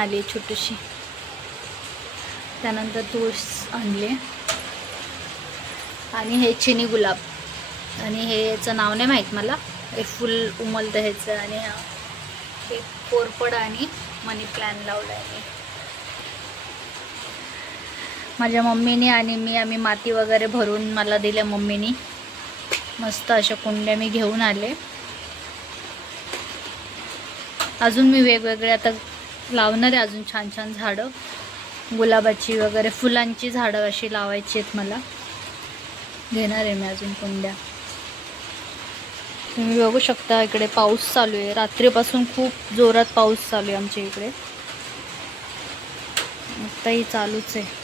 आली छोटीशी. त्यानंतर तुळस आणले आणि हे चिनी गुलाब. आणि हे याचं नाव नाही माहीत मला. हे फुल उमलतं ह्याचं आणि हे. कोरपड आणि मनी प्लॅन लावला आहे मी. माझ्या मम्मीने आणि मी आम्ही माती वगैरे भरून मला दिल्या मम्मीनी. मस्त अशा कुंड्या मी घेऊन आले. अजून मी वेगवेगळे आता लावणार आहे अजून छान छान झाडं. गुलाबाची वगैरे फुलांची झाडं अशी लावायची आहेत मला. घेणार आहे मी अजून कुंड्या. तुम्ही बघू शकता इकडे पाऊस चालू आहे. रात्रीपासून खूप जोरात पाऊस चालू आहे आमच्या इकडे. आत्ताही चालूच आहे.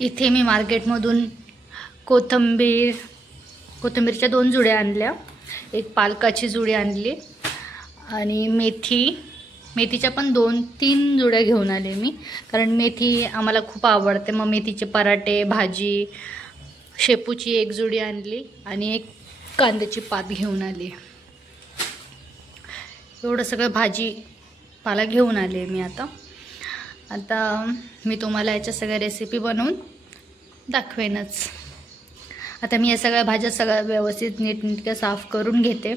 इथे मी मार्केटमधून कोथिंबीर कोथंबीरच्या दोन जुड्या आणल्या. एक पालकाची जुडी आणली आणि मेथी मेथीच्या पण दोन तीन जुड्या घेऊन आले मी. कारण मेथी आम्हाला खूप आवडते. मग मेथीचे पराठे भाजी शेपूची एक जुडी आणली आणि एक कांद्याची पात घेऊन आली. एवढं सगळं भाजी पाला घेऊन आले मी आता. आता मी तुम्हाला याच्या सगळ्या रेसिपी बनवून दाखवेनच. आता मी या सगळ्या भाज्या सगळ्या व्यवस्थित नीटनेटक्या साफ करून घेते.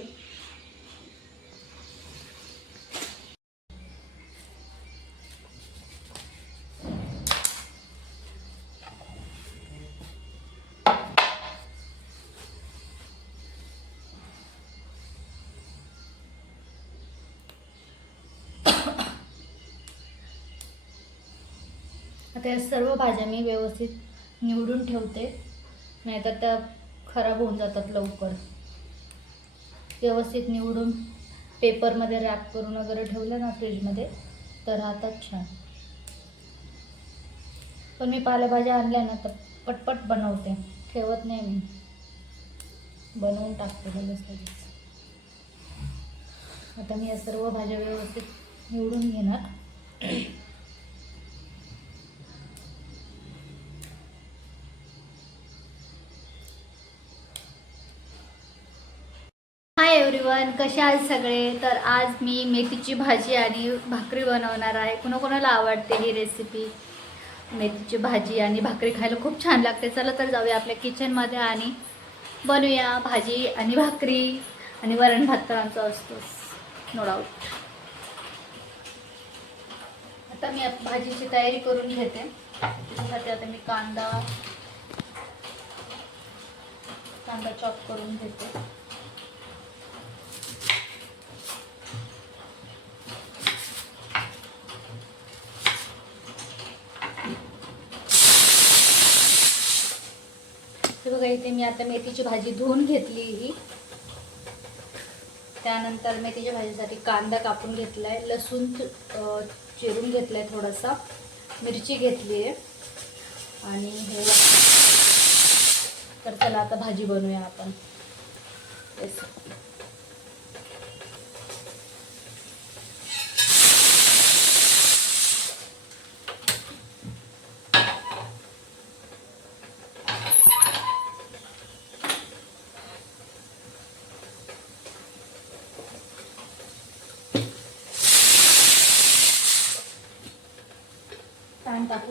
आता या सर्व भाज्या मी व्यवस्थित निवडून ठेवते. नाहीतर त्या खराब होऊन जातात लवकर. व्यवस्थित निवडून पेपरमध्ये रॅप करून वगैरे ठेवलं ना फ्रीजमध्ये तर राहतात छान. पण मी पालेभाज्या आणल्या ना तर पटपट बनवते. ठेवत नाही मी. बनवून टाकते लगेच लगेच. आता मी या सर्व भाज्या व्यवस्थित निवडून घेणार. हाय कसे आहेत सगळे? तर आज मी मेथीची भाजी आणि भाकरी बनवणार आहे. कोणाकोणाला आवडते ही रेसिपी मेथीची भाजी आणि भाकरी खायला खूप छान लागते. चला तर जाऊया आपल्या किचनमध्ये आणि बनवूया भाजी आणि भाकरी आणि वरण भात तर आमचा असतोच. नो डाऊट आता मी भाजीची तयारी करून घेते. त्याच्यासाठी आता मी कांदा कांदा चॉप करून घेते. इथे मी आता मेथीची भाजी धुवून घेतली ही त्यानंतर मेथीच्या भाजीसाठी कांदा कापून घेतलाय लसूण चिरून चिरून घेतलाय थोडासा. मिरची घेतली आहे आणि हे तर चला आता भाजी बनवूया आपण.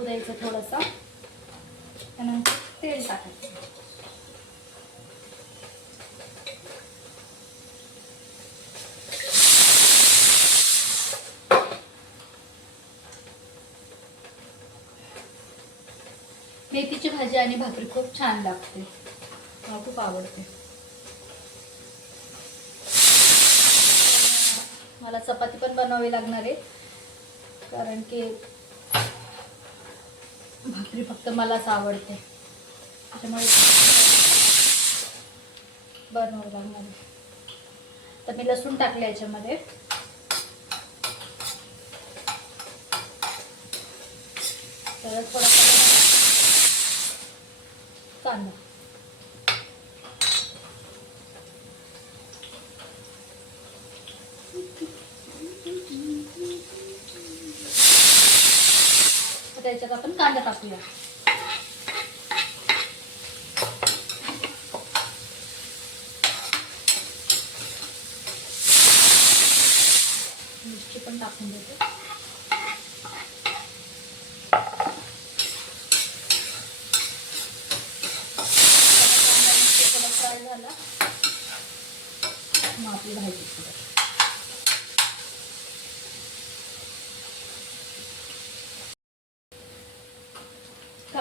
टाकू द्यायचं थोडंसं. त्यानंतर तेल टाकायचं. मेथीची भाजी आणि भाकरी खूप छान लागते. मला खूप आवडते. मला चपाती पण बनवावी लागणार आहे. कारण की भाकरी फक्त मलाच आवडते. त्याच्यामुळे बनवावं लागणार तर मी लसूण टाकले याच्यामध्ये. तर थोडासा कांदा आता याच्यात आपण कांदा टाकूया मिरची पण टाकून देते कांदा मिरची थोडा फ्राय झाला मग आपली भाजी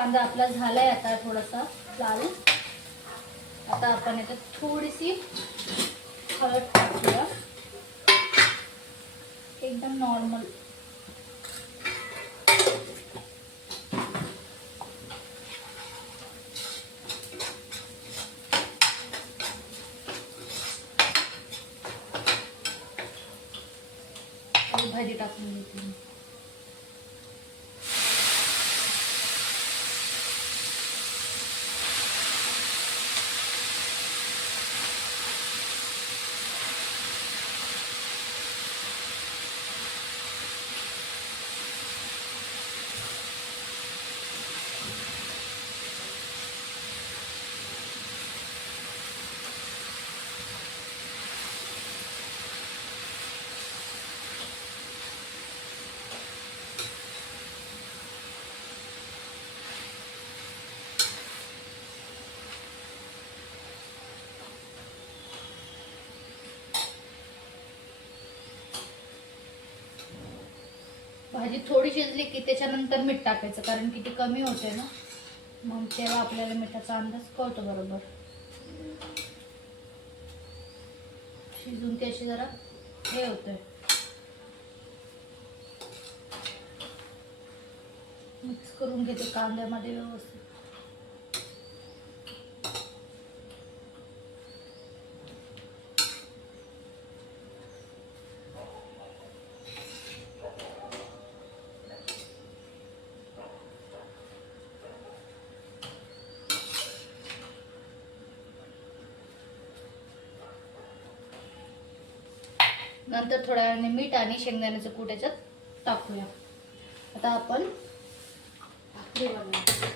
कांदा आपला झालाय आता थोडासा लाल आता आपण याच्यात थोडीशी हळद टाकूया. एकदम नॉर्मल भाजी टाकून घेते भाजी थोडी शिजली की त्याच्यानंतर मीठ टाकायचं कारण की ती कमी होते ना. मग तेव्हा आपल्याला मिठाचा अंदाज कळतो बरोबर. शिजून ती अशी जरा हे होतंय. मिक्स करून घेते कांद्यामध्ये व्यवस्थित. नंतर थोड्या वेळाने मीठ आणि शेंगदाण्याचं कूट याच्यात टाकूया आता आपण भाकरी बनवूया.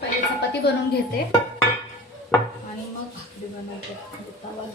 पहिले चपाती बनवून घेते मग भाकरी बनवते म्हणजे तवा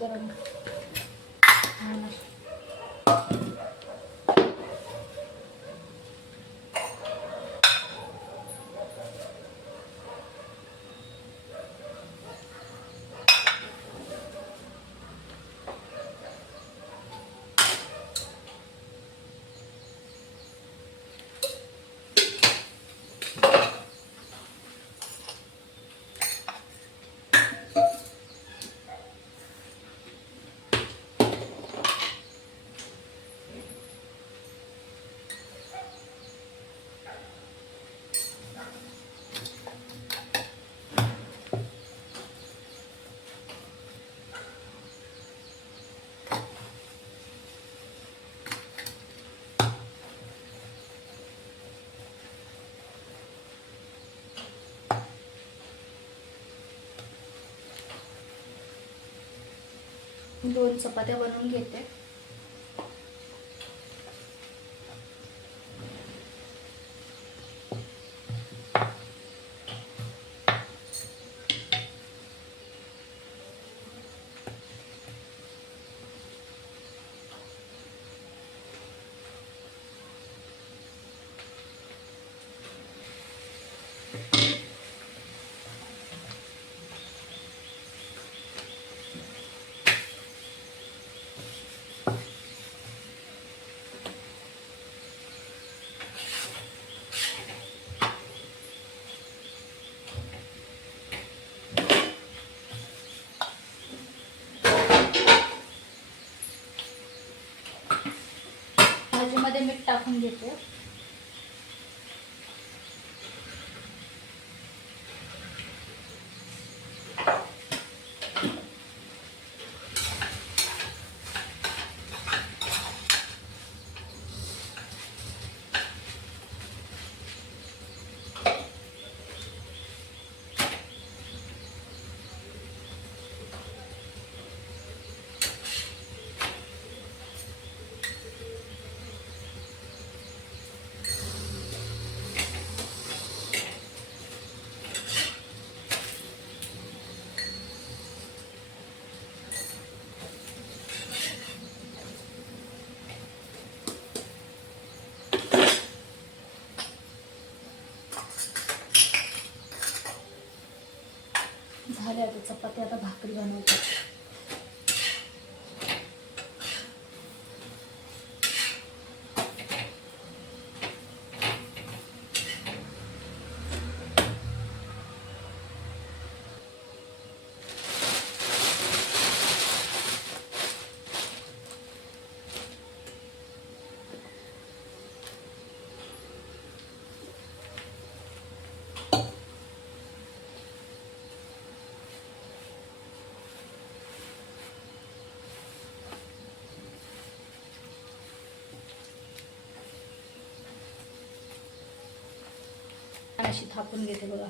दोन चपात्या बनवून घेते भाजीमध्ये मीठ टाकून घेते चपाती आता भाकरी बनवतात अशी थापून घेते बघा.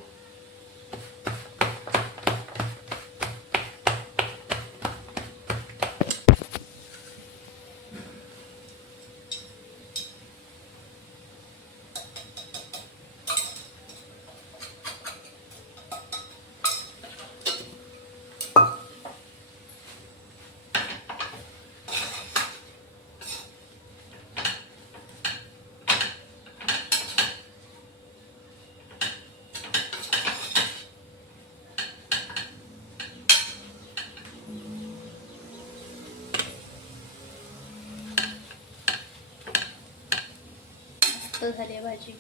झाली आहे भाजी.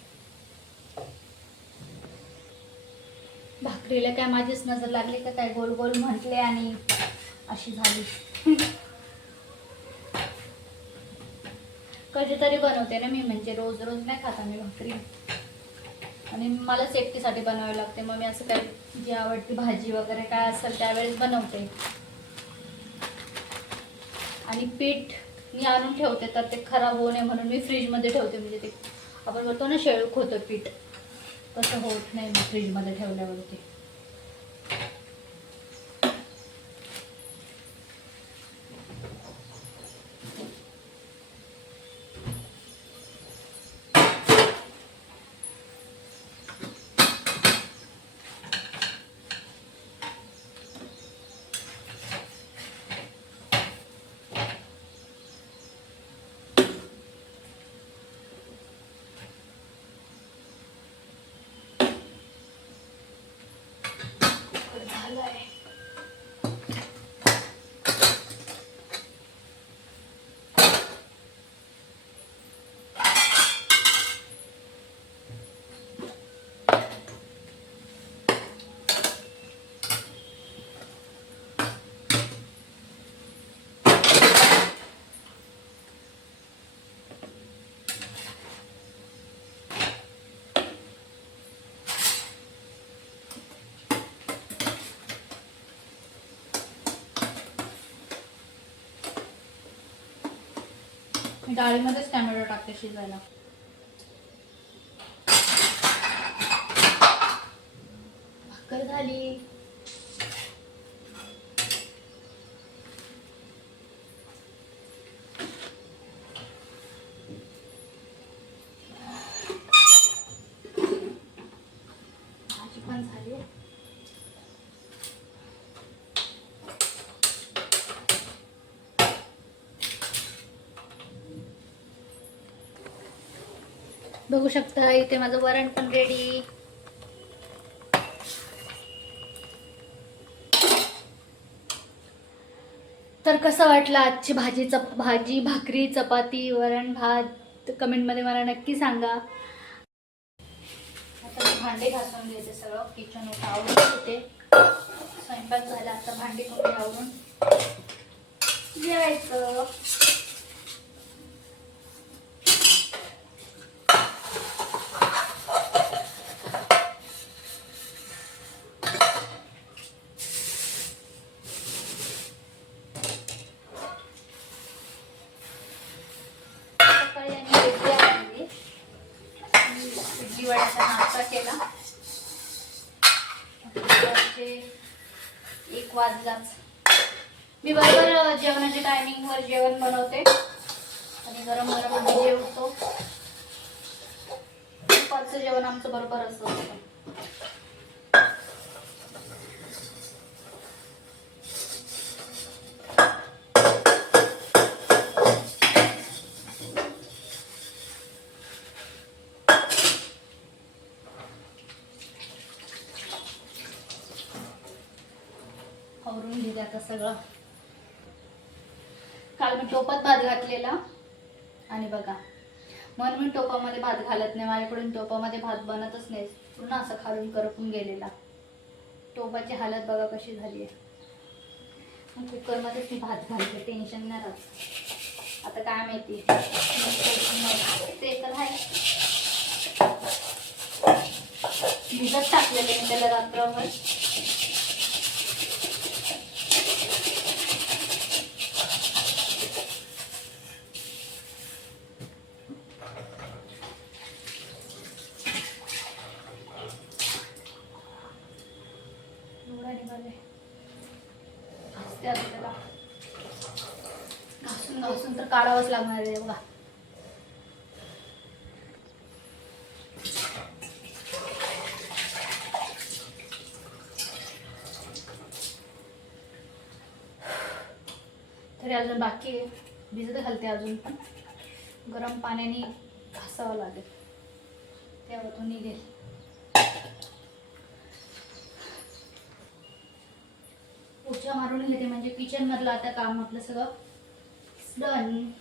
भाकरीला काय माझीच नजर लागली का काय गोल गोल म्हटले आणि अशी झाली. कधीतरी बनवते ना मी म्हणजे रोज रोज नाही खाता मी भाकरी. आणि मला सेफ्टीसाठी बनवावी लागते. मग मी असं काय जी आवडती भाजी वगैरे काय असेल त्यावेळेस बनवते. आणि पीठ मी आणून ठेवते तर ते खराब होऊ नये म्हणून मी फ्रीजमध्ये ठेवते. म्हणजे ते आपण बोलतो ना शेळूक होतं पीठ. तसं होत नाही मग फ्रीजमध्ये ठेवल्यावरती. झालं आहे मी डाळीमध्येच टॅमॅटो टाकते शिजायला. भाकर झाली भाजी पण झाली बघू शकता इथे माझं वरण पण रेडी तर कसं वाटलं आजची भाजी चप भाजी भाकरी चपाती वरण भात? कमेंटमध्ये मला नक्की सांगा. आता भांडे घासून घ्यायचे सगळं. किचन आवरून तिथे स्वयंपाक झाला आता भांडे कपडे आवरून. जेवायचं सकाळी आणि इडली आणली मी इडली वड्याचा नाश्ता केला दुपारचे एक मी बरोबर जेवणाच्या टायमिंगवर जेवण बनवते. आणि गरम गरम आम्ही जेवतो. दुपारचं जेवण आमचं बरोबर असं म्हणजे आता सगळं. काल मी टोपात भात घातलेला. आणि बघा म्हणून मी टोपामध्ये भात घालत नाही माझ्याकडून टोपामध्ये भात बनतच नाही. पूर्ण असं खालून करपून गेलेला. टोपाची हालत बघा कशी झाली आहे कुकरमध्येच मी भात घालते टेन्शन नाही राहत. आता काय माहिती. ते तर आहे. भिजत टाकलेले मी त्याला रात्रभर एवढा निघाले घासते आता त्याला घासून घासून तर काढावंच लागणार आहे बघा तरी अजून बाकी आहे. भिजत घालते अजून. पण गरम पाण्याने घासावं लागेल. तेव्हा तो निघेल. पोछा मारून घेते म्हणजे किचन मधलं आता काम आपलं सगळं. डन